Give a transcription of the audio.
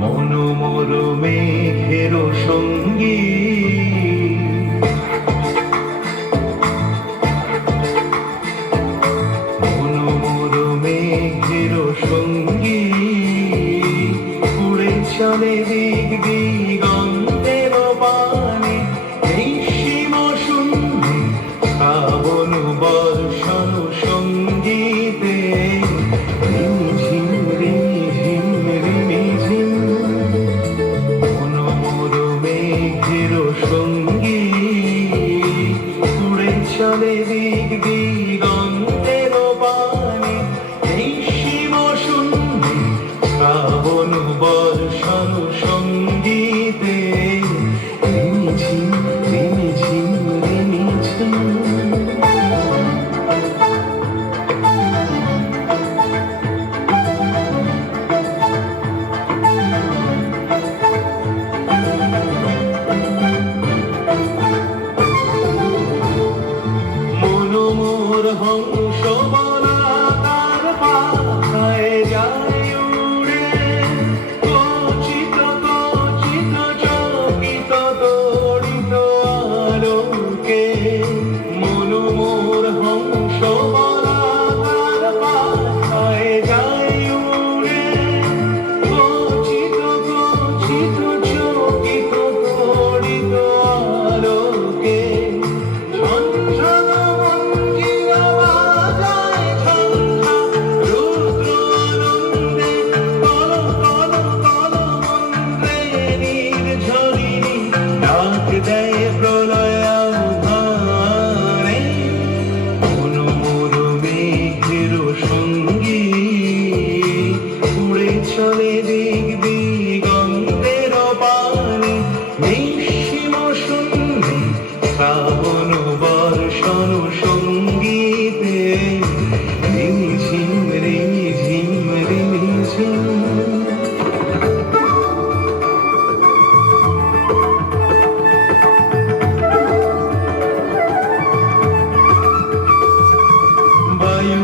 মনোমর মেঘের সঙ্গী মনোমর মেঘের সঙ্গী উড়ে চলে দিক দিগন্তের বাণে এই সীম শূন্যে শ্রাবণ বর্ষণ সঙ্গীতে রিমঝিম রিমঝিম রিমঝিম মনোমর মেঘের সঙ্গী উড়ে চলে দিক দিগন্তের বাণে এই সীম শূন্যে শ্রাবণ বর্ষণ সঙ্গীতে রিমঝিম রিমঝিম রিমঝিম। মনোমর হংস বলাকার পাখায় যায় উড়ে কচিত কচিত চকিত তড়িত আলোকে মনোমর হংস বলাকার পাখায় যায় উড়ে কচিত কচিত চকিত তড়িত আলোকে ঝনঝন মঞ্জির বাজায় ঝঞ্ঝা রুদ্র আনন্দে কল কল কল মন্ত্রে নির্ঝরিণী ডাক দেয় প্রলয় আহ্বানে মনোমর মেঘের সঙ্গী উড়ে চলে দিক দিগন্তের পানে নিঃসীম শূন্যে শ্রাবণ বর্ষণ সঙ্গীতে রিমঝিম রিমঝিম রিমঝিম। বায়ু